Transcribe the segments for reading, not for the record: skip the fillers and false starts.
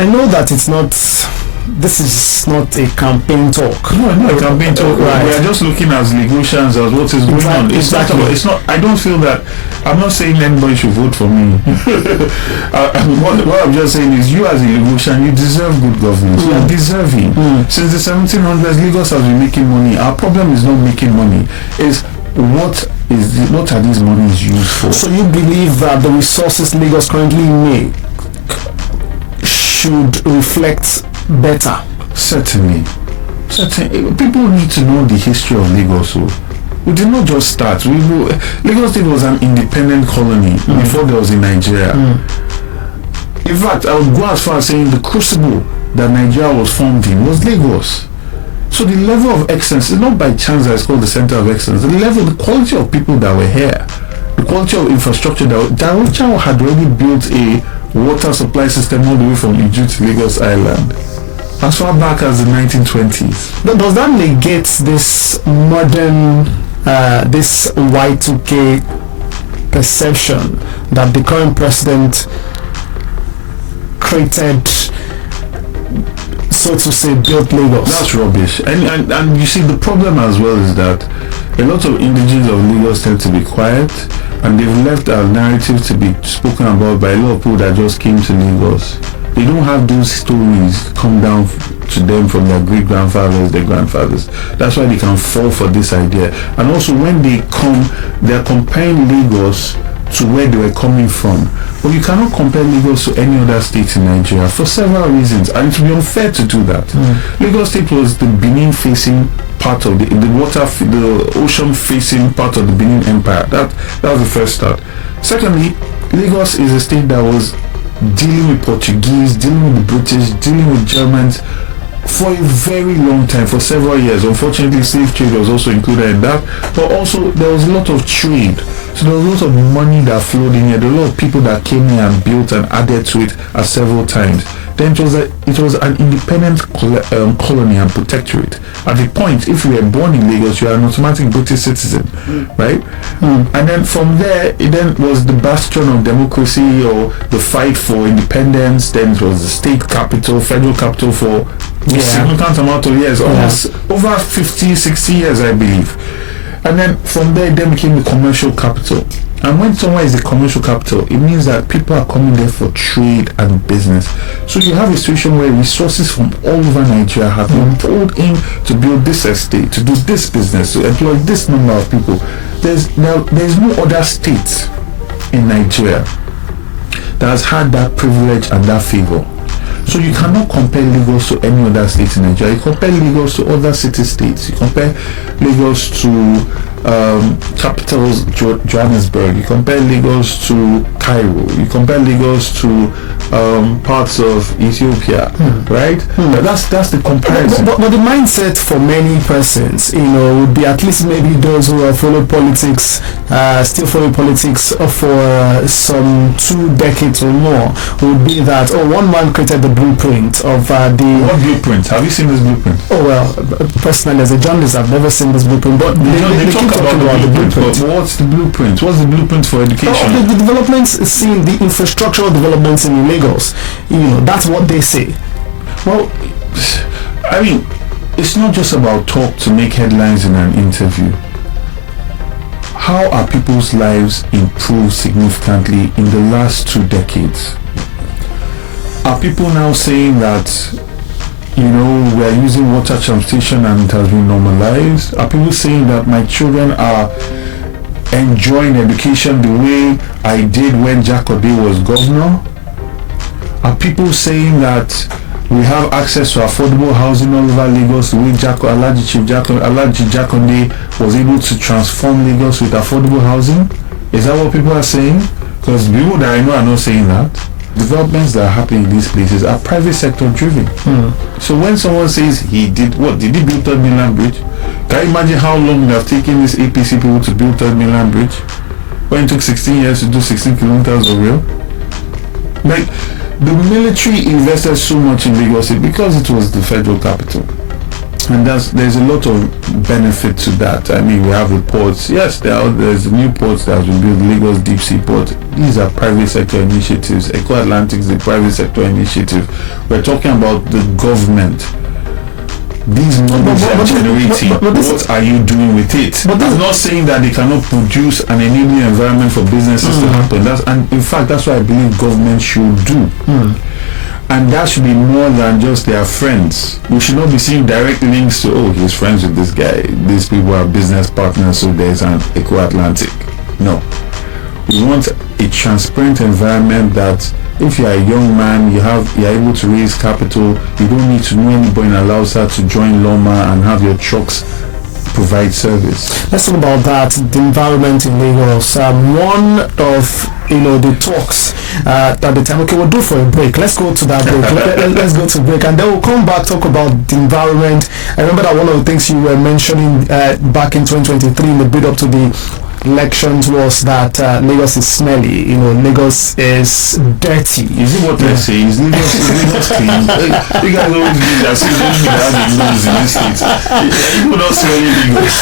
I know that it's not. This is not a campaign talk. No, not a campaign talk. Right. We are just looking as Lagosians as what is going on. It's not. I don't feel that. I'm not saying anybody should vote for me. What I'm just saying is, you as a Lagosian, you deserve good governance. You are deserving. Since the 1700s, Lagos has been making money. Our problem is not making money. It's what are these monies used for? So you believe that the resources Lagos currently make should reflect better? Certainly. People need to know the history of Lagos. So we did not just start. Lagos State was an independent colony before there was in Nigeria. In fact, I would go as far as saying the crucible that Nigeria was formed in was Lagos. So the level of excellence is not by chance that it's called the center of excellence. The quality of people that were here, the quality of infrastructure that had already built a water supply system all the way from Egypt to Lagos Island as far back as the 1920s. Does that negate this modern, this Y2K perception that the current president created, so to say, built Lagos? That's rubbish. And you see, the problem as well is that a lot of indigenes of Lagos tend to be quiet, and they've left our narrative to be spoken about by a lot of people that just came to Lagos. They don't have those stories come down to them from their great-grandfathers, their grandfathers. That's why they can fall for this idea. And also when they come, they're comparing Lagos to where they were coming from. But you cannot compare Lagos to any other state in Nigeria for several reasons, and it would be unfair to do that. Lagos State was the Benin-facing part of the ocean-facing part of the Benin Empire. That was the first start. Secondly, Lagos is a state that was dealing with Portuguese, dealing with the British, dealing with Germans for a very long time, for several years. Unfortunately, slave trade was also included in that, but also there was a lot of trade. So there was a lot of money that flowed in here. There were a lot of people that came here and built and added to it at several times. Then it was an independent colony and protectorate. At the point, if you were born in Lagos, you are an automatic British citizen, right? And then from there, it then was the bastion of democracy or the fight for independence. Then it was the state capital, federal capital for a significant amount of years, almost over 50, 60 years, I believe. And then from there, it then became the commercial capital. And when somewhere is a commercial capital, it means that people are coming there for trade and business. So you have a situation where resources from all over Nigeria have been pulled in to build this estate, to do this business, to employ this number of people. There's no other state in Nigeria that has had that privilege and that favor. So you cannot compare Lagos to any other state in Nigeria. You compare Lagos to other city-states. You compare Lagos to capitals, Johannesburg. You compare Lagos to Cairo. You compare Lagos to parts of Ethiopia, right? That's the comparison. But the mindset for many persons, would be, at least maybe those who have followed politics, still follow politics for some 2 decades or more, would be that one man created the blueprint of the. What blueprint? Have you seen this blueprint? Oh well, personally as a journalist, I've never seen this blueprint. But they talk about the blueprint. But what's the blueprint? What's the blueprint for education? The developments, seeing the infrastructural developments in Lagos, that's what they say. Well, I mean, it's not just about talk to make headlines in an interview. How are people's lives improved significantly in the last 2 decades? Are people now saying that, we are using water transportation and it has been normalized? Are people saying that my children are enjoying education the way I did when Gbadebo was governor? Are people saying that we have access to affordable housing all over Lagos the way Alhaji Jakonde was able to transform Lagos with affordable housing? Is that what people are saying? Because people that I know are not saying that. Developments that are happening in these places are private sector driven. So when someone says did he build Third Mainland Bridge? Can you imagine how long it have taken these APC people to build Third Mainland Bridge? When it took 16 years to do 16 kilometers of rail? Like, the military invested so much in Lagos because it was the federal capital. And there's a lot of benefit to that. I mean, we have reports. Yes, there's new ports that have been built. Lagos Deep Sea Port. These are private sector initiatives. Eco Atlantic is a private sector initiative. We're talking about the government. These numbers are generating. What are you doing with it? I'm not saying that they cannot produce an enabling environment for businesses to happen. And in fact, that's what I believe government should do. And that should be more than just their friends. We should not be seeing direct links to, oh, he's friends with this guy. These people are business partners, so there's an Eco Atlantic. No. We want a transparent environment that if you're a young man, you're able to raise capital, you don't need to know anybody in Alausa to join Loma and have your trucks provide service. Let's talk about that, the environment in Lagos. One of the talks at the time. Okay, we'll do for a break. Let's go to that break. Let's go to break, and then we'll come back, talk about the environment. I remember that one of the things you were mentioning back in 2023 in the build up to the elections was that Lagos is smelly. Lagos is dirty. Is it what they say? Is Lagos clean? You guys always believe that since only has a nose in this state. You don't smell Lagos.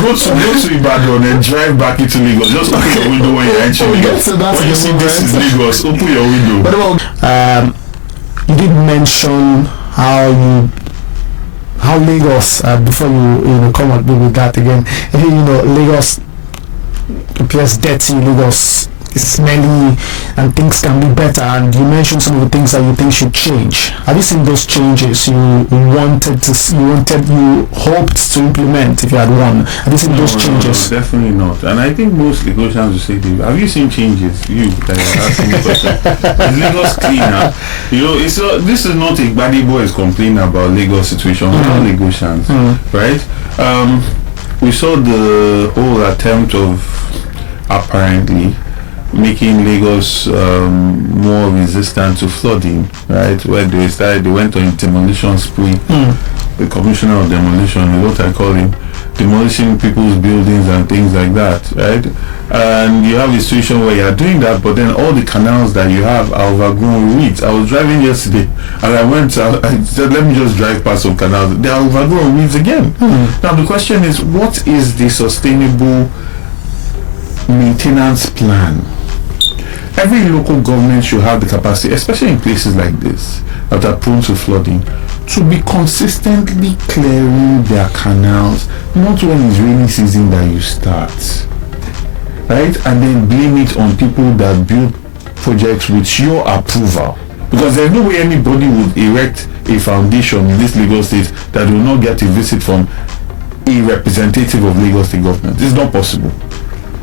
Go to Ibadan and drive back into Lagos. Just open your window when you're entering Lagos. When you see this is Lagos, open your window. But you did mention how Lagos before you come up with that again. Lagos appears dirty, Lagos is smelly, and things can be better. And you mentioned some of the things that you think should change. Have you seen those changes you hoped to implement if you had won? Have you seen those changes? No, definitely not. And I think most Lagosians will say, have you seen changes? You that are asking the question. Is Lagos cleaner? This is not a Gbadebo is complaining about Lagos situation. We're not Lagosians, right? We saw the whole attempt of apparently making Lagos more resistant to flooding, right? Where they went on a demolition spree. The commissioner of demolition is what I call him, demolishing people's buildings and things like that, right? And you have a situation where you're doing that, but then all the canals that you have are overgrown with weeds. I was driving yesterday and I said, let me just drive past some canals. They are overgrown with weeds again. Now the question is, what is the sustainable maintenance plan? Every local government should have the capacity, especially in places like this that are prone to flooding, to be consistently clearing their canals, not when it's rainy season that you start, right? And then blame it on people that build projects with your approval, because there's no way anybody would erect a foundation in this Lagos state that will not get a visit from a representative of Lagos state government. It's not possible.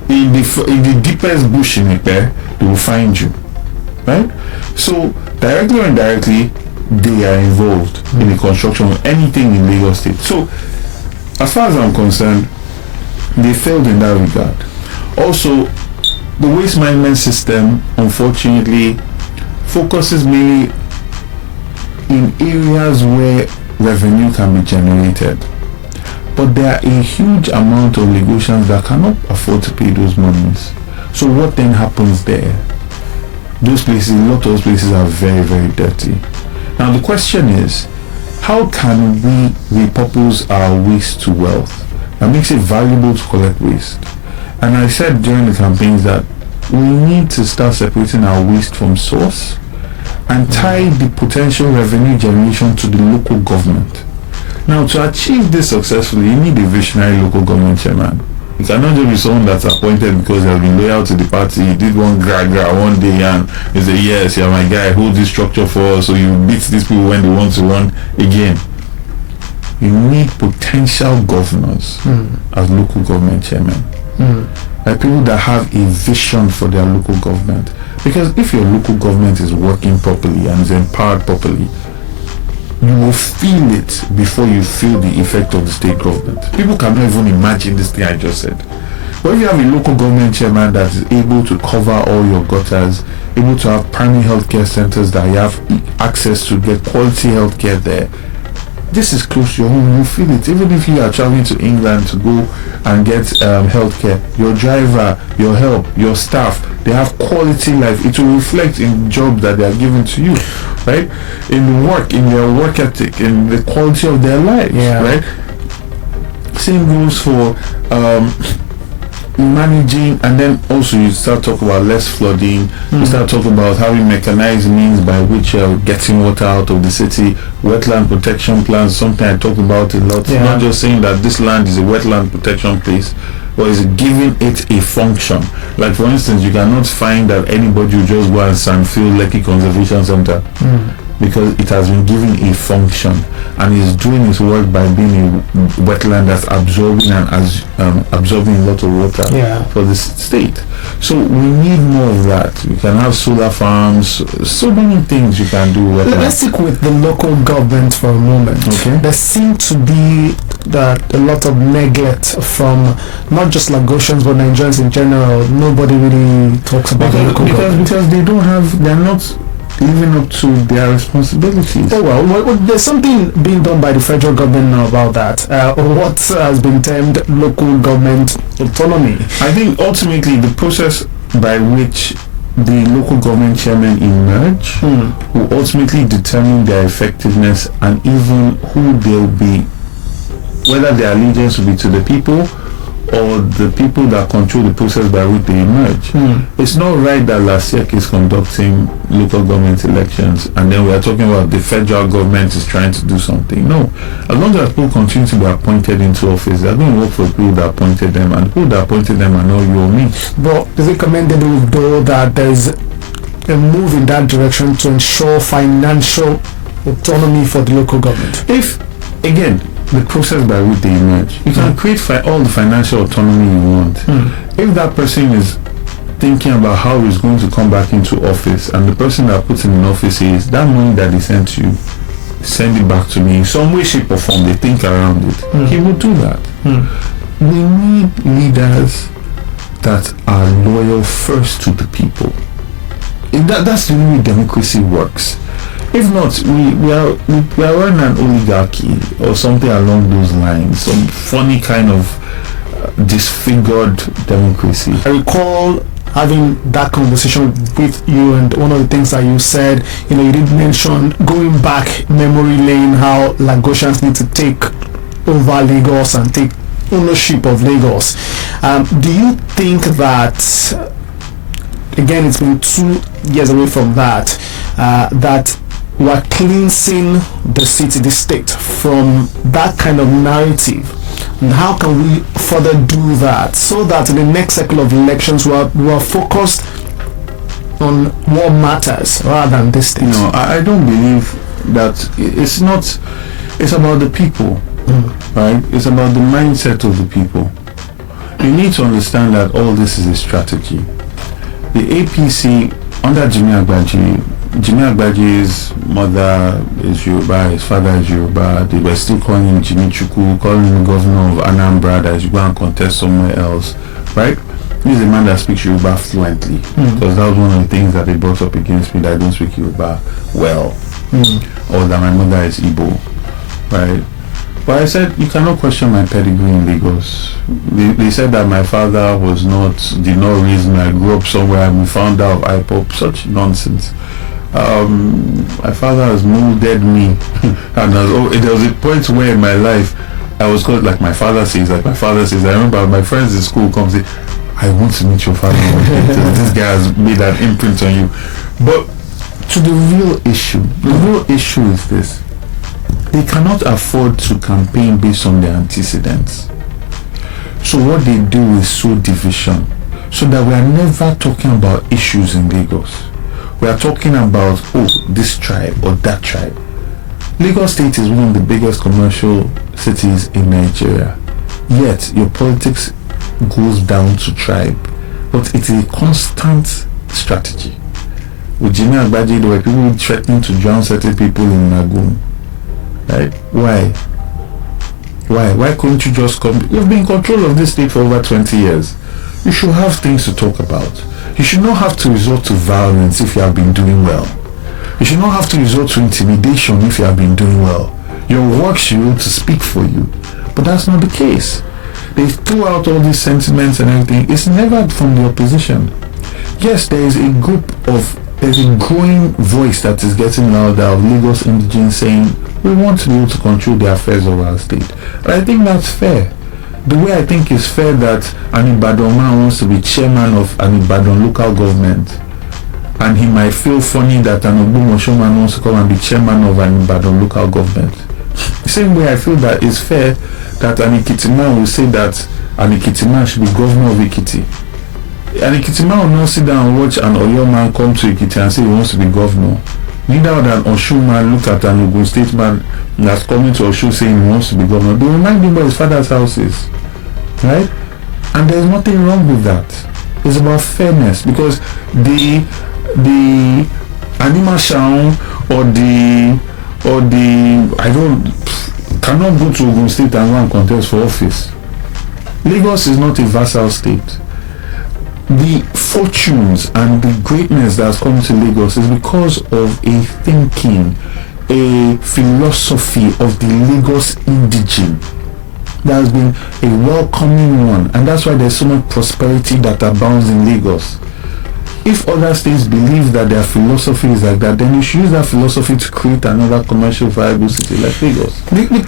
In the deepest bush in Ipe, they will find you, right? So directly or indirectly, they are involved in the construction of anything in Lagos state. So as far as I'm concerned, they failed in that regard. Also, the waste management system, unfortunately, focuses mainly in areas where revenue can be generated. But there are a huge amount of Lagosians that cannot afford to pay those monies. So what then happens there? A lot of those places are very, very dirty. Now the question is, how can we repurpose our waste to wealth that makes it valuable to collect waste? And I said during the campaigns that we need to start separating our waste from source and tie the potential revenue generation to the local government. Now, to achieve this successfully, you need a visionary local government chairman. You cannot just be someone that's appointed because he has been loyal to the party. He did one gra one day and he said, yes, you're my guy, hold this structure for us, so you beat these people when they want to run again. You need potential governors as local government chairmen. Like people that have a vision for their local government. Because if your local government is working properly and is empowered properly, you will feel it before you feel the effect of the state government. People cannot even imagine this thing I just said. But if you have a local government chairman that is able to cover all your gutters, able to have primary healthcare centers that you have access to get quality healthcare there, this is close to your home, you feel it. Even if you are traveling to England to go and get healthcare, your driver, your help, your staff, they have quality life. It will reflect in jobs that they are given to you, right? In work, in their work ethic, in the quality of their lives, right? Same goes for managing, and then also you start talking about less flooding. You start talking about having mechanized means by which you're getting water out of the city. Wetland protection plans, something I talk about a lot. Not just saying that this land is a wetland protection place, but is giving it a function. Like for instance, you cannot find that anybody will just go and Sandfield Lekki Conservation Center, because it has been given a function and is doing its work by being a wetland that's absorbing and absorbing a lot of water for the state. So we need more of that. You can have solar farms, so many things you can do. Let's stick with the local government for a moment. Okay. There seems to be a lot of neglect from not just Lagosians but Nigerians in general. Nobody really talks about the local government because they're not living up to their responsibilities. Oh well, there's something being done by the federal government now about that. What has been termed local government autonomy. I think ultimately the process by which the local government chairmen emerge will ultimately determine their effectiveness and even who they'll be, whether their allegiance will be to the people or the people that control the process by which they emerge. It's not right that LASEC is conducting local government elections and then we are talking about the federal government is trying to do something. No. As long as people continue to be appointed into office, they're going to work for people that appointed them, and people that appointed them are not you or me. But is it commendable though that there's a move in that direction to ensure financial autonomy for the local government? If, again, the process by which they emerge, you can create all the financial autonomy you want. If that person is thinking about how he's going to come back into office, and the person that puts him in office is that money that they sent you, send it back to me in some way, shape or form, they think around it, he will do that. We need leaders that are loyal first to the people. That's the way democracy works. If not, we are running an oligarchy or something along those lines, some funny kind of disfigured democracy. I recall having that conversation with you, and one of the things that you said, you did mention going back memory lane, how Lagosians need to take over Lagos and take ownership of Lagos. Do you think that, again, it's been 2 years away from that, that we're cleansing the city, the state, from that kind of narrative? And how can we further do that so that in the next cycle of elections we are focused on what matters rather than this thing? I don't believe that. It's about the people, right? It's about the mindset of the people. You need to understand that all this is a strategy. The APC under Jimmy Agbaji's mother is Yoruba, his father is Yoruba. They were still calling him Jimmy Chukwu, calling him governor of Anambra, that you go and contest somewhere else, right? He's a man that speaks Yoruba fluently, because that was one of the things that they brought up against me, that I don't speak Yoruba well, or that my mother is Igbo, right? But I said, you cannot question my pedigree in Lagos. They said that my father did not raise me. I grew up somewhere and we found out IPOP. Such nonsense. My father has molded me. And there was a point where in my life I was called, like my father says. I remember my friends in school come say, I want to meet your father. This guy has made an imprint on you. But to the real issue is this. They cannot afford to campaign based on their antecedents. So what they do is sow division, so that we are never talking about issues in Lagos. We are talking about, this tribe or that tribe. Lagos State is one of the biggest commercial cities in Nigeria. Yet your politics goes down to tribe. But it's a constant strategy. With Jimmy Agbaji, there were people threatening to drown certain people in Nagoon. Right? Why couldn't you just come? You've been in control of this state for over 20 years. You should have things to talk about. You should not have to resort to violence if you have been doing well. You should not have to resort to intimidation if you have been doing well. Your work should be able to speak for you. But that's not the case. They threw out all these sentiments and everything. It's never from the opposition. Yes, there's a growing voice that is getting louder of Lagos indigenes saying we want to be able to control the affairs of our state. And I think that's fair. The way I think it's fair that an Ibadan man wants to be chairman of an Ibadan local government, and he might feel funny that an Ogbomoso man wants to come and be chairman of an Ibadan local government. The same way I feel that it's fair that an Ekiti man will say that an Ekiti man should be governor of Ekiti. An Ekiti man will not sit down and watch an Oyo man come to Ekiti and say he wants to be governor. Neither would an Oshu man look at an Ogun State man that's coming to Oshu saying he wants to be governor. They remind him where his father's house is. Right? And there's nothing wrong with that. It's about fairness, because the Anima Shaun or the cannot go to Ogun State and go and contest for office. Lagos is not a vassal state. The fortunes and the greatness that's come to Lagos is because of a thinking, a philosophy of the Lagos indigene that has been a welcoming one, and that's why there's so much prosperity that abounds in Lagos. If other states believe that their philosophy is like that, then you should use that philosophy to create another commercial viable city like Lagos.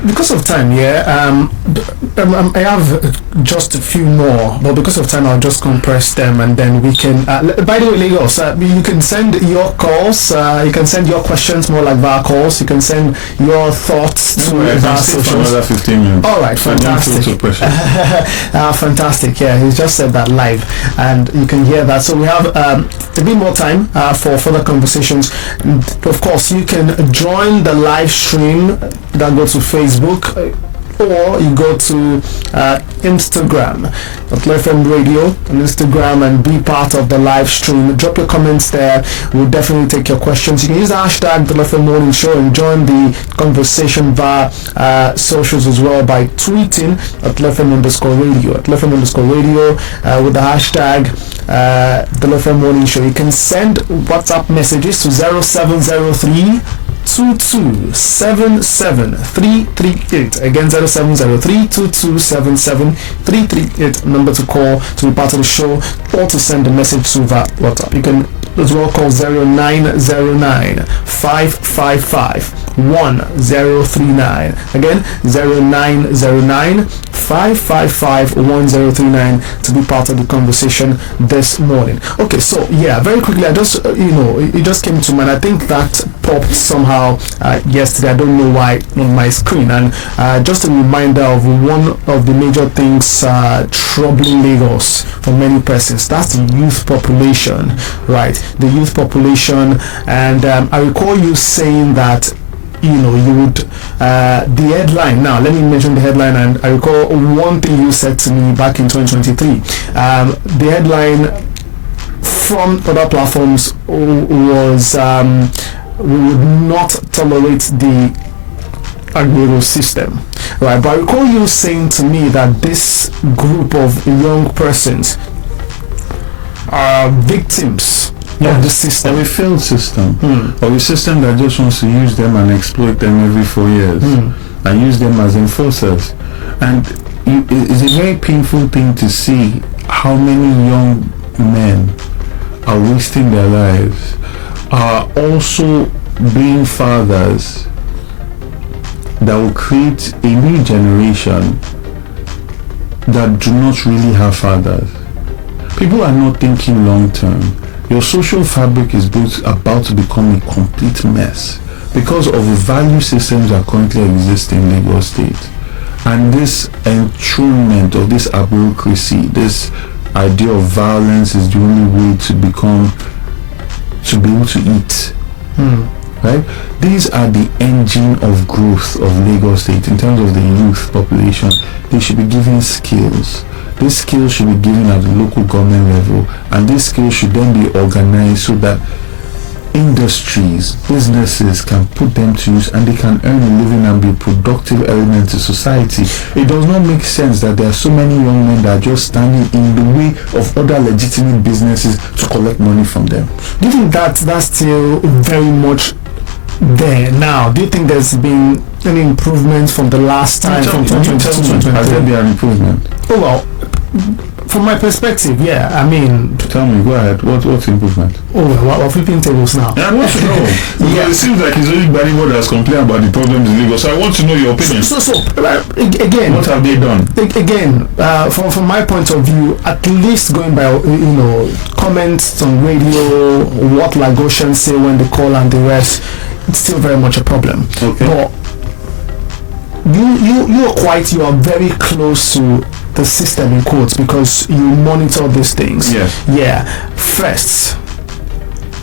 Because of time, I have just a few more, but because of time, I'll just compress them, and then we can. By the way, Lagos, you can send your calls. You can send your questions more like via calls. You can send your thoughts to our socials. For another 15 minutes. All right, fantastic. Fantastic. Yeah, he just said that live, and you can hear that. So we have a bit more time for further conversations. And of course, you can join the live stream that go to Facebook, or you go to Instagram at FM Radio on Instagram and be part of the live stream. Drop your comments there. We'll definitely take your questions. You can use the hashtag the FM Morning Show and join the conversation via socials as well by tweeting at FM_radio at FM_radio with the hashtag the FM Morning Show. You can send WhatsApp messages to 0703 2277338. Again, 0703 2277338. Number to call to be part of the show, or to send a message to WhatsApp. You can as well call 0909 555 1039. Again, 0909 555 1039 to be part of the conversation this morning. Okay, so yeah, very quickly, I just it just came to mind. I think that popped somehow yesterday. I don't know why on my screen, and just a reminder of one of the major things troubling Lagos for many persons. That's the youth population, right? The youth population, and I recall you saying that you would the headline. Now let me mention the headline, and I recall one thing you said to me back in 2023. The headline from other platforms was we would not tolerate the Gbadebo system, right? But I recall you saying to me that this group of young persons are victims of the system, of a failed system, of a system that just wants to use them and exploit them every 4 years and use them as enforcers. And it's a very painful thing to see how many young men are wasting their lives, are also being fathers that will create a new generation that do not really have fathers. People are not thinking long term. Your social fabric is about to become a complete mess because of the value systems that currently exist in Lagos State. And this enthronement of this bureaucracy, this idea of violence is the only way to be able to eat. Right? These are the engine of growth of Lagos State in terms of the youth population. They should be given skills. These skills should be given at the local government level, and these skills should then be organized so that industries, businesses can put them to use, and they can earn a living and be a productive element to society. It does not make sense that there are so many young men that are just standing in the way of other legitimate businesses to collect money from them. Do you think that's still very much there now? Do you think there's been any improvement from the last time, from 2022 to Has there been an improvement? Oh, well, from my perspective, yeah. I mean, Tell me, go ahead. What's improvement? oh, we're flipping tables now. I want to know. Yeah. It seems like it's only Gbadebo that's complaining about the problems in Lagos. So I want to know your opinion. Again, What have they done? Again, from my point of view, at least going by comments on radio, what Lagosians say when they call and the rest, it's still very much a problem. Okay. But you are very close to the system in quotes because you monitor these things. Yes. Yeah. First,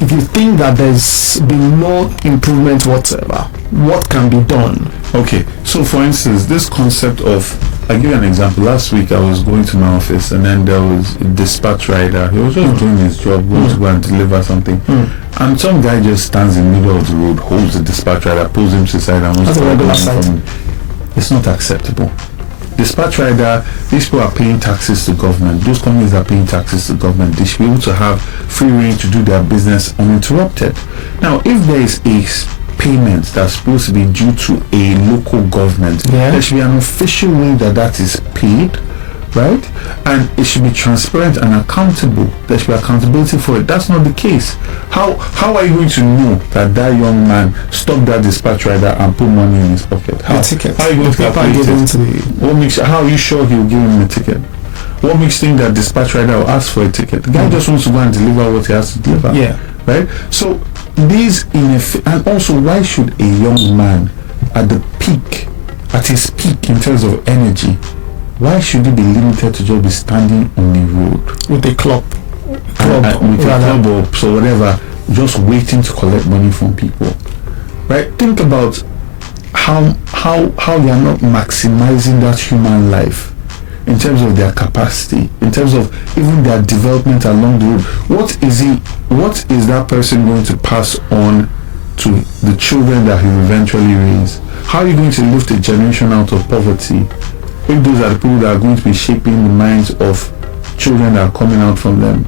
if you think that there's been no improvement whatsoever, what can be done? Okay, so for instance, this concept of, I'll give you an example. Last week I was going to my office and then there was a dispatch rider. He was just doing his job, going to go and deliver something. And some guy just stands in the middle of the road, holds the dispatch rider, pulls him to the side and wants That's a to regular collect money sight. from him. It's not acceptable. Dispatch rider, these people are paying taxes to government. Those companies are paying taxes to government. They should be able to have free reign to do their business uninterrupted. Now, if there is a payment that's supposed to be due to a local government, there should be an official way that is paid, right? And it should be transparent and accountable. There should be accountability for it. That's not the case. How are you going to know that young man stopped that dispatch rider and put money in his pocket? How are you going to calculate it? How are you sure he will give him a ticket? What makes you think that dispatch rider will ask for a ticket? The guy just wants to go and deliver what he has to deliver. Yeah. Right? So these and also, why should a young man at his peak in terms of energy, why should he be limited to just be standing on the road with a club or so whatever, just waiting to collect money from people? Right? Think about how they are not maximizing that human life in terms of their capacity, in terms of even their development along the road. What is that person going to pass on to the children that he will eventually raise? How are you going to lift a generation out of poverty if those are the people that are going to be shaping the minds of children that are coming out from them?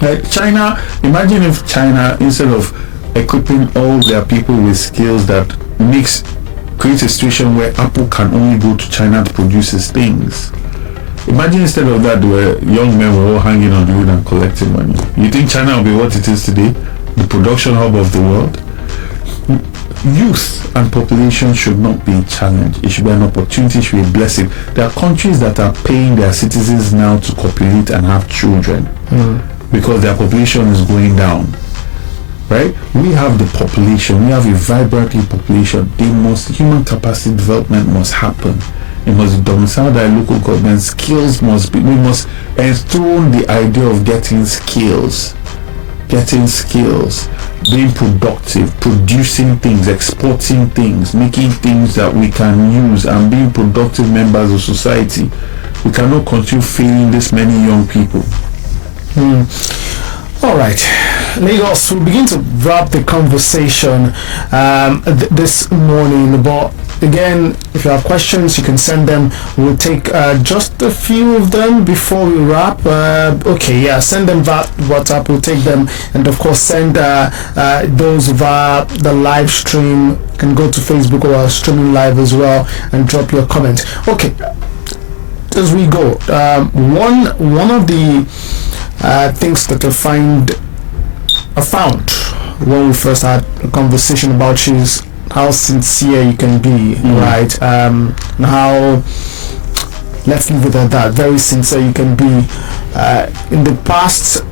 Like China, imagine if China, instead of equipping all their people with skills that creates a situation where Apple can only go to China to produce its things. Imagine instead of that, where young men were all hanging on the road and collecting money. You think China will be what it is today? The production hub of the world? Youth and population should not be a challenge. It should be an opportunity, it should be a blessing. There are countries that are paying their citizens now to copulate and have children because their population is going down. Right? We have the population, we have a vibrant population. Human capacity development must happen. It must be domiciled by local government. Skills must be, we must enthrone the idea of getting skills, being productive, producing things, exporting things, making things that we can use, and being productive members of society. We cannot continue failing this many young people. All right, Lagos, we'll begin to wrap the conversation this morning, but again, if you have questions, you can send them. We'll take just a few of them before we wrap. Send them via WhatsApp. We'll take them, and of course, send those via the live stream. You can go to Facebook or streaming live as well and drop your comment. Okay, as we go, one of the things that I found when we first had a conversation about you is how sincere you can be, right? And how, let's leave it at that, very sincere you can be. In the past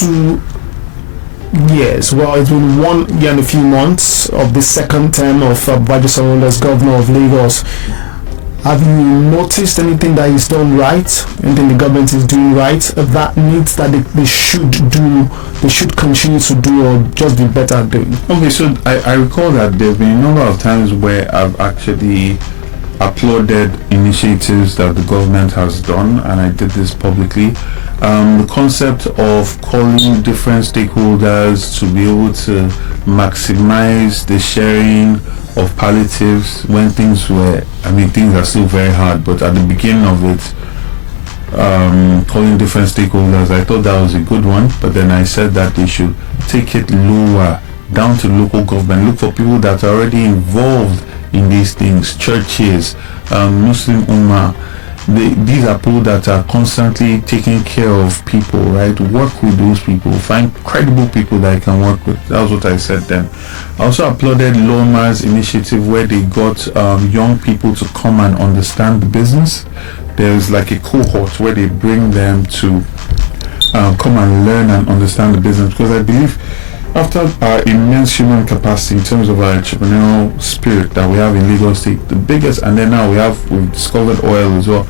2 years, well, it's been 1 year and a few months of the second term of Babajide Sanwo-Olu as governor of Lagos. Have you noticed anything that is done right, anything the government is doing right, that needs that they should continue to do, or just be better at doing? Okay, so I recall that there have been a number of times where I've actually applauded initiatives that the government has done, and I did this publicly. The concept of calling different stakeholders to be able to maximize the sharing of palliatives when things are still very hard, but at the beginning of it, calling different stakeholders, I thought that was a good one, but then I said that they should take it lower down to local government. Look for people that are already involved in these things, churches, Muslim Ummah. These are people that are constantly taking care of people, right? Work with those people, find credible people that I can work with. That was what I said then. I also applauded Loma's initiative where they got young people to come and understand the business. There's like a cohort where they bring them to come and learn and understand the business, because I believe after our immense human capacity in terms of our entrepreneurial spirit that we have in Lagos State, the biggest, and then now we've discovered oil as well.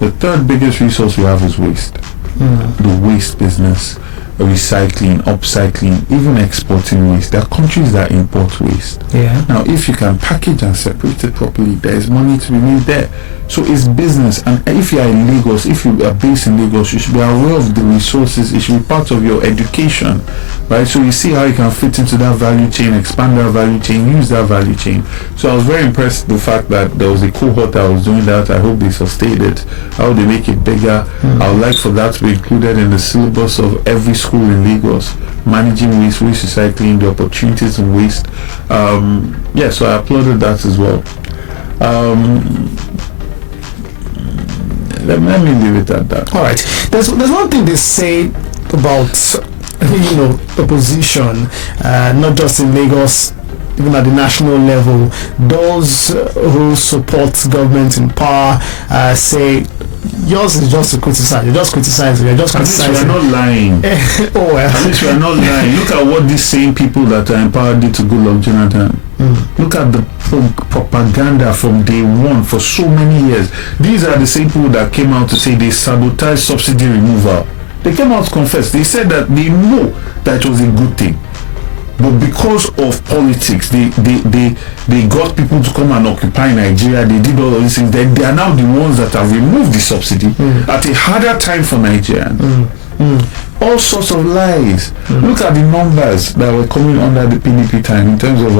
The third biggest resource we have is waste. The waste business, recycling, upcycling, even exporting waste. There are countries that import waste. Yeah. Now, if you can package and separate it properly, there is money to be made there. So it's business, and if you are in Lagos, if you are based in Lagos, you should be aware of the resources. It should be part of your education, right? So you see how you can fit into that value chain, expand that value chain, use that value chain. So I was very impressed with the fact that there was a cohort that was doing that. I hope they sustained it. How they make it bigger. I would like for that to be included in the syllabus of every school in Lagos. Managing waste recycling, the opportunities in waste. So I applauded that as well. Let me leave it at that. All right. There's one thing they say about opposition, not just in Lagos, even at the national level. Those who support government in power say yours is just to criticize. You're just criticizing. You're just criticizing. At least we're not lying. Oh well. At least we're not lying. Look at what these same people that are empowered did to Goodluck Jonathan. Look at the propaganda from day one for so many years. These are the same people that came out to say they sabotaged subsidy removal. They came out to confess. They said that they know that it was a good thing, but because of politics, they got people to come and occupy Nigeria. They did all of these things. They are now the ones that have removed the subsidy at a harder time for Nigerians. All sorts of lies. Look at the numbers that were coming under the PDP time in terms of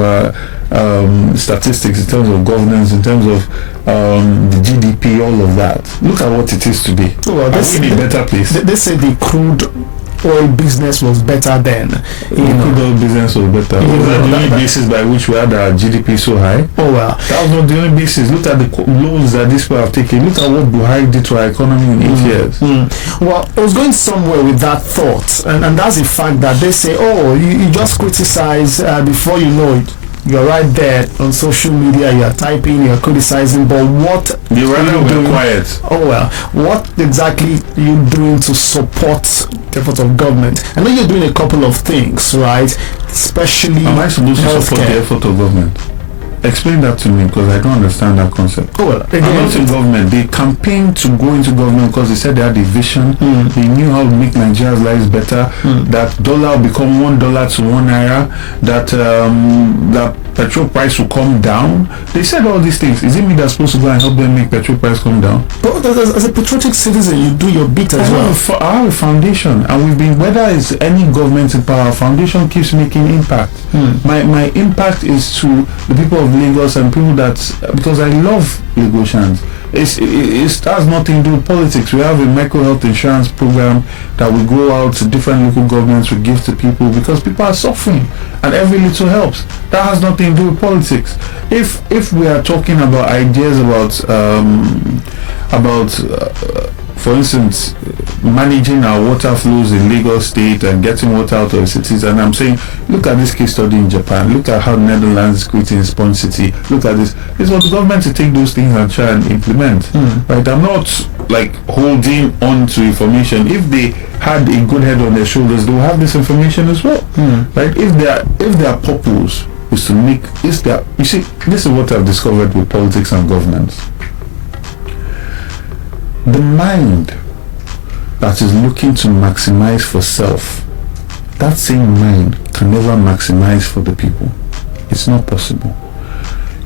statistics, in terms of governance, in terms of the GDP, all of that. Look at what it is today. Are we in a better place? They say the crude oil business was better then. Crude oil business was better. Was that the only basis by which we had our GDP so high? Oh well. That was not the only basis. Look at the loans that these people have taken. Look at what Buhari did to our economy in 8 years. Well, I was going somewhere with that thought, and that's the fact that they say, oh, you just criticize before you know it. You're right there on social media, you're typing, you're criticizing, but what you rather be quiet. Oh well, what exactly are you doing to support the effort of government? I know you're doing a couple of things, right? Especially am I supposed to support the effort of government? Explain that to me, because I don't understand that concept. Oh well, again, I'm not in government. They campaigned to go into government because they said they had a vision. They knew how to make Nigeria's lives better. That dollar will become $1 to £1. That petrol price will come down. They said all these things. Is it me that's supposed to go and help them make petrol price come down? But as a patriotic citizen, you do your bit as well. I have a foundation, and we've been, whether it's any government in power, foundation keeps making impact. My impact is to the people of Lagos and people that, because I love Lagosians. It has nothing to do with politics. We have a micro health insurance program that we go out to different local governments, we give to people because people are suffering, and every little helps. That has nothing to do with politics. If we are talking about ideas about for instance, managing our water flows in Lagos State and getting water out of cities, and I'm saying, look at this case study in Japan, look at how Netherlands is creating a sponge city, look at this. It's for the government to take those things and try and implement. Right? I'm not like holding on to information. If they had a good head on their shoulders, they will have this information as well. Right? If their purpose is to make, you see, this is what I've discovered with politics and governance. The mind that is looking to maximize for self, that same mind can never maximize for the people. It's not possible.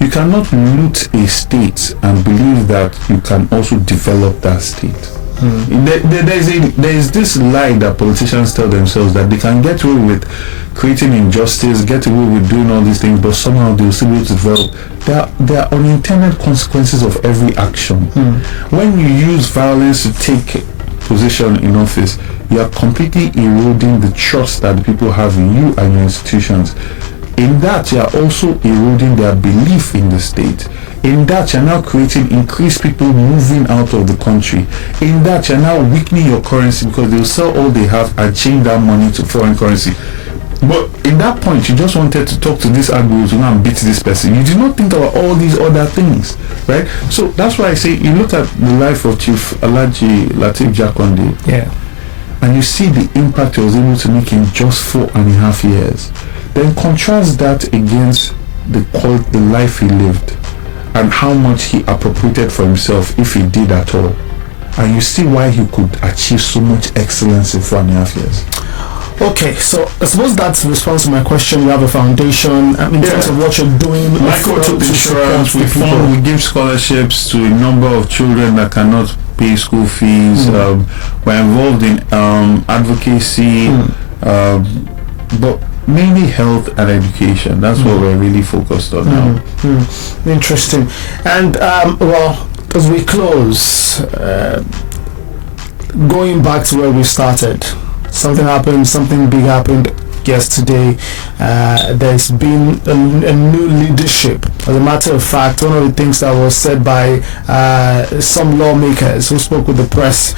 You cannot loot a state and believe that you can also develop that state. There is this lie that politicians tell themselves that they can get away with creating injustice, get away with doing all these things, but somehow they will still be able to develop. There are unintended consequences of every action. When you use violence to take position in office, you are completely eroding the trust that the people have in you and your institutions. In that, you are also eroding their belief in the state. In that, you're now creating increased people moving out of the country. In that, you're now weakening your currency because they'll sell all they have and change that money to foreign currency. But in that point, you just wanted to talk to this Agbo to go and beat this person. You did not think about all these other things, right? So that's why I say you look at the life of Chief Alhaji Lateef Jakonde, and you see the impact he was able to make in just 4.5 years. Then contrast that against the life he lived and how much he appropriated for himself, if he did at all. And you see why he could achieve so much excellence in 4.5 years. Okay, so I suppose that's the response to my question. You have a foundation in terms of what you're doing. Microchip insurance, we give scholarships to a number of children that cannot pay school fees. We're involved in advocacy, but mainly health and education. That's what we're really focused on now. Interesting. And well, as we close, going back to where we started, something big happened yesterday. There's been a new leadership. As a matter of fact, one of the things that was said by some lawmakers who spoke with the press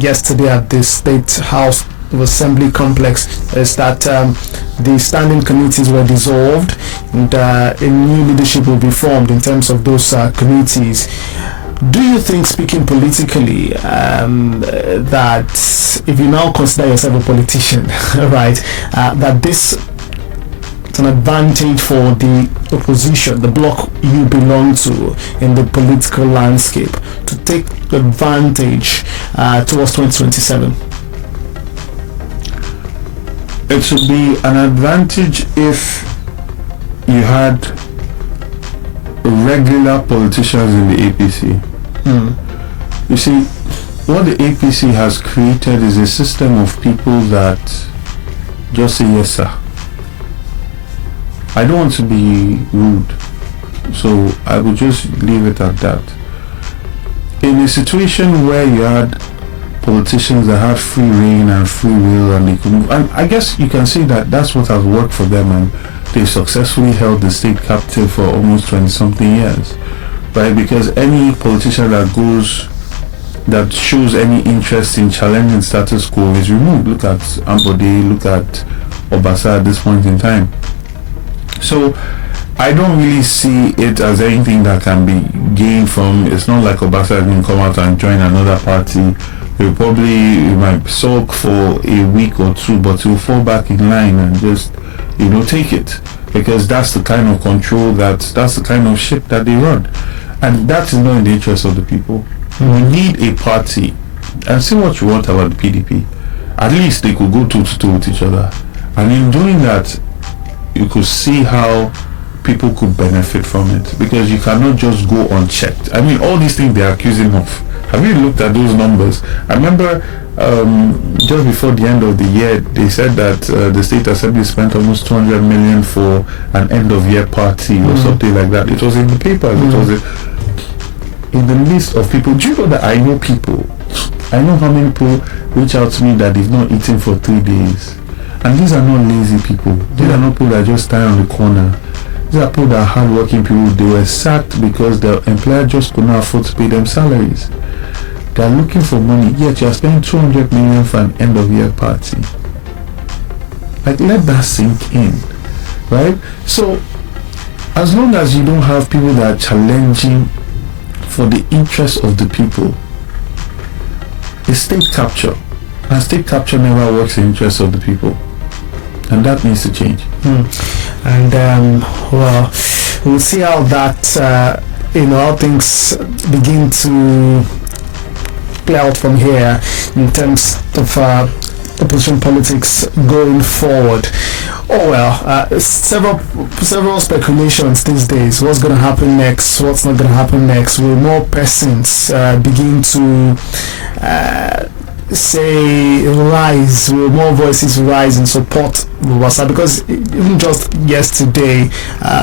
yesterday at the State House of Assembly complex is that the standing committees were dissolved and a new leadership will be formed in terms of those committees. Do you think, speaking politically, that if you now consider yourself a politician, right, that this is an advantage for the opposition, the bloc you belong to in the political landscape, to take advantage towards 2027? It would be an advantage if you had regular politicians in the APC. You see, what the APC has created is a system of people that just say yes sir. I don't want to be rude, so I would just leave it at that. In a situation where you had politicians that had free reign and free will and they could move, and I guess you can say that that's what has worked for them, and they successfully held the state captive for almost 20-something years, right? Because any politician that shows any interest in challenging status quo is removed. Look at Ambode, look at Obasa at this point in time. So I don't really see it as anything that can be gained from. It's not like Obasa can come out and join another party. He might sulk for a week or two, but he'll fall back in line and just take it, because that's the kind of control, that's the kind of ship that they run, and that is not in the interest of the people. We need a party, and see what you want about the PDP. At least they could go toe to toe with each other, and in doing that, you could see how people could benefit from it, because you cannot just go unchecked. I mean, all these things they're accusing of. Have you looked at those numbers? I remember just before the end of the year, they said that the State Assembly spent almost 200 million for an end-of-year party or something like that. It was in the papers. It was in the list of people. Do you know that I know people? I know how many people reach out to me that they've not eaten for 3 days. And these are not lazy people. These are not people that just stand on the corner. These are people that are hard-working people. They were sacked because their employer just could not afford to pay them salaries. They are looking for money, yet you are spending 200 million for an end-of-year party. Like, let that sink in, right? So, as long as you don't have people that are challenging for the interests of the people, it's state capture, and state capture never works in the interests of the people, and that needs to change. And well, we'll see how that how things begin to play out from here in terms of opposition politics going forward. Oh well, several speculations these days. What's going to happen next? What's not going to happen next? Will more persons begin to say rise, will more voices rise in support Wasa? Because even just yesterday,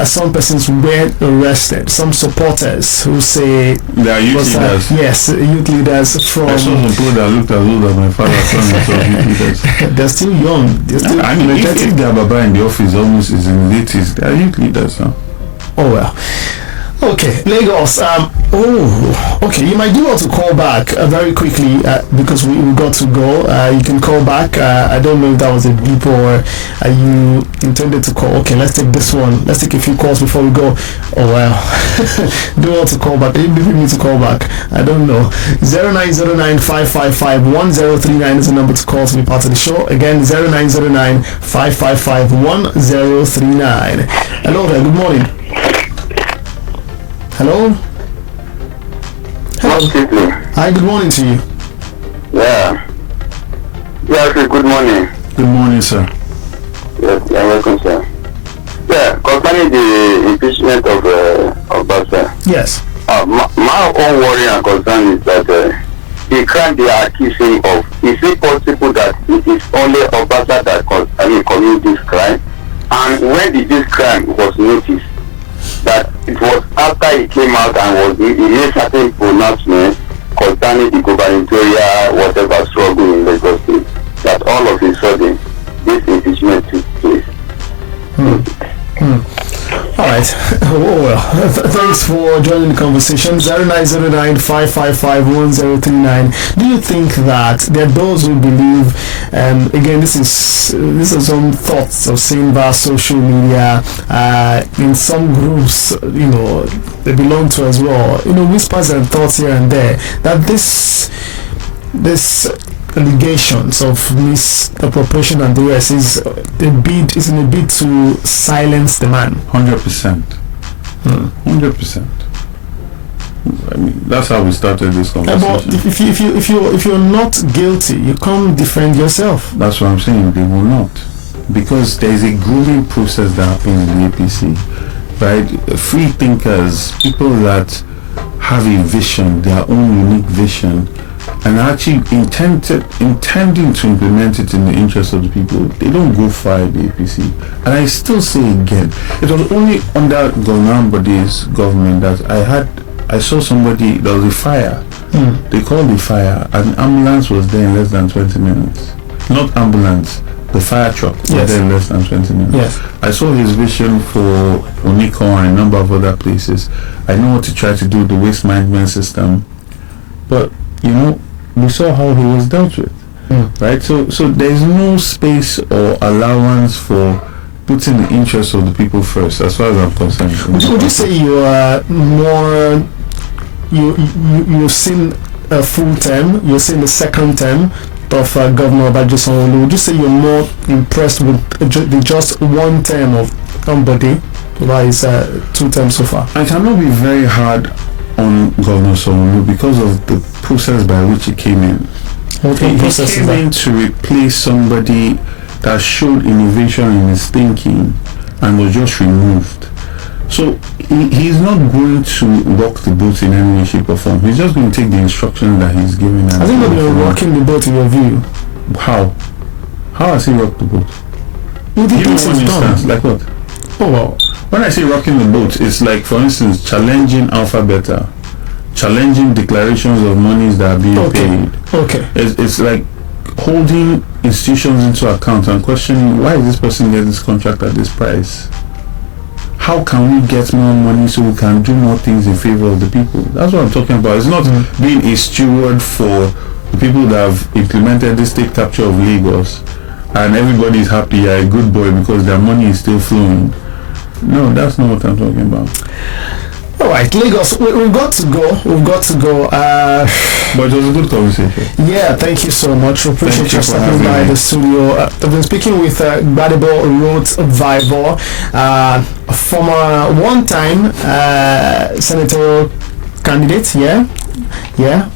some persons were arrested, some supporters who say they are youth leaders. Yes, youth leaders from. I saw some people that looked as old as my father's son. Youth leaders. They're still young. They're still I mean, if their Baba in the office almost is in the 80s, they are youth leaders, huh? Oh well. Okay, Lagos. Okay. You might do want to call back very quickly because we got to go. You can call back. I don't know if that was a beep or you intended to call. Okay, let's take this one. Let's take a few calls before we go. Oh well. Do want to call back? Maybe we need to call back. I don't know. 0909-555-1039 is the number to call to be part of the show. Again, 0909-555-1039. Hello there. Good morning. Hello? Hello? Hi, good morning to you. Yeah. Yeah, okay, good morning. Good morning, sir. Yes, you're welcome, sir. Yeah, concerning the impeachment of Basa. Yes. My own worry and concern is that the crime they are accusing of, is it possible that it is only Obasa that committed this crime? And when did this crime was noticed? That it was after he came out and he made certain pronouncements concerning the gubernatorial whatever struggle in Lagos State, that all of a sudden this impeachment took place. All right. Oh, well. Thanks for joining the conversation. 0909-555-1039. Do you think that there are those who believe, again, this is some thoughts of seeing via social media, in some groups, they belong to as well, whispers and thoughts here and there, that this allegations of misappropriation and the rest is in a bid to silence the man. 100%. 100%. I mean, that's how we started this conversation. But if you're not guilty, you can't defend yourself. That's what I'm saying. They will not, because there is a grueling process that happens in the APC, right? Free thinkers, people that have a vision, their own unique vision, and actually intending to implement it in the interest of the people, they don't go far in the APC. And I still say again, it was only under Gowon's government that I saw somebody, there was a fire. They called the fire, an ambulance was there in less than 20 minutes. Not ambulance, the fire truck was there in less than 20 minutes. Yes. I saw his vision for Oniko and a number of other places. I know what to try to do, the waste management system. But we saw how he was dealt with, right? So there's no space or allowance for putting the interests of the people first, as far as I'm concerned. Would you say you are more? You've seen a full term. You've seen the second term of Governor Babajide. Would you say you're more impressed with just one term of somebody, while his 2 terms so far? I cannot be very hard on Governor Sanwo-Olu because of the process by which he came in. He came in to replace somebody that showed innovation in his thinking and was just removed. So he's not going to rock the boat in any way, shape or form. He's just going to take the instructions that he's given. I think that you're rocking the boat in your view. How has he rocked the boat? Give me one instance. Like what? Oh well. When I say rocking the boat, it's like, for instance, challenging Alpha Beta, challenging declarations of monies that are being paid. Okay. It's like holding institutions into account and questioning, why is this person getting this contract at this price? How can we get more money so we can do more things in favor of the people? That's what I'm talking about. It's not being a steward for the people that have implemented the state capture of Lagos and everybody is happy, you're a good boy because their money is still flowing. No, that's not what I'm talking about. All right, Lagos, we've got to go. But it was a good conversation. Yeah, thank you so much. We appreciate you stopping by the studio. I've been speaking with Gbadebo Rhodes-Vivour, former one-time senatorial candidate.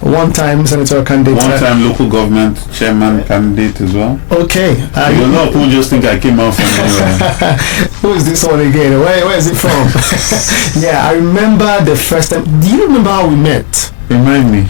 One-time senatorial candidate. One-time local government chairman candidate as well. Okay. You know, people just think I came out from nowhere. Who is this one again? Where is it from? Yeah, I remember the first time. Do you remember how we met? Remind me.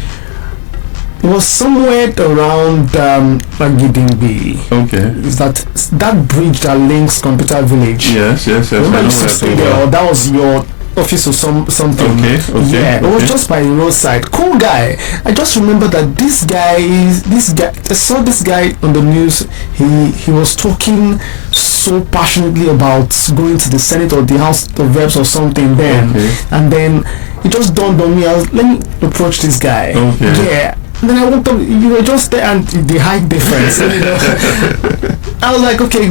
It was somewhere around Gbadebo. Okay. Is that bridge that links Computer Village? Yes. Remember I know you used to what stay you're there, talking or that was your office or something. Okay. Yeah, it was just by the roadside. Cool guy. I just remember that this guy. I saw this guy on the news. He was talking so passionately about going to the Senate or the House of Reps or something then, and then it just dawned on me. Let me approach this guy. Okay. Yeah. And then I walked up, you were just there, and the height difference. I was like, okay,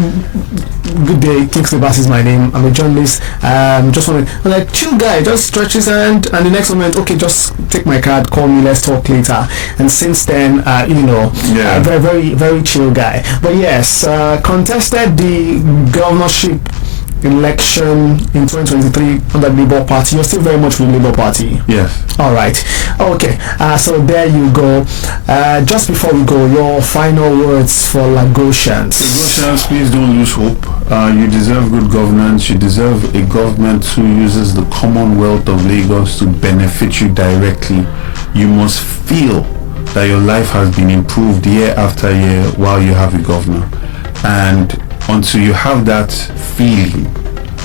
good day, Kingsley Bass is my name. I'm a journalist. Just wanted, I'm like, chill guy, just stretch his hand, and the next moment, okay, just take my card, call me, let's talk later. And since then, very, very, very chill guy. But yes, contested the governorship election in 2023 under the Labour Party. You're still very much with the Labour Party. Yes. All right. Okay. So there you go. Just before we go, your final words for Lagosians. Lagosians, please don't lose hope. You deserve good governance. You deserve a government who uses the Commonwealth of Lagos to benefit you directly. You must feel that your life has been improved year after year while you have a governor. And until you have that feeling,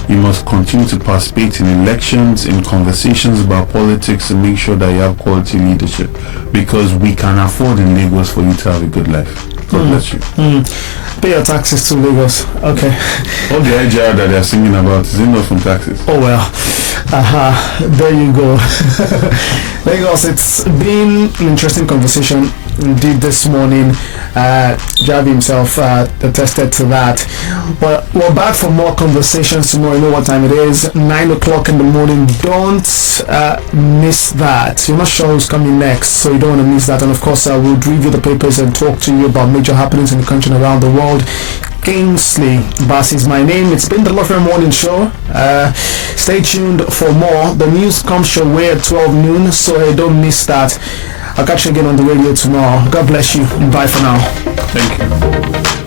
you must continue to participate in elections, in conversations about politics, to make sure that you have quality leadership, because we can afford in Lagos for you to have a good life. God bless you. Pay your taxes to Lagos. Okay. All the IGR that they're singing about is not from taxes. Oh well. There you go. Lagos, it's been an interesting conversation indeed this morning. Javi himself attested to that. But we're back for more conversations tomorrow. You know what time it is, 9 o'clock in the morning. Don't miss that. You're not sure who's coming next, so you don't want to miss that. And of course, we'll review the papers and talk to you about major happenings in the country and around the world. Kingsley Bass is my name. It's been the Lawfare Morning Show. Stay tuned for more. The news comes your way at 12 noon, so don't miss that. I'll catch you again on the radio tomorrow. God bless you. Bye for now. Thank you.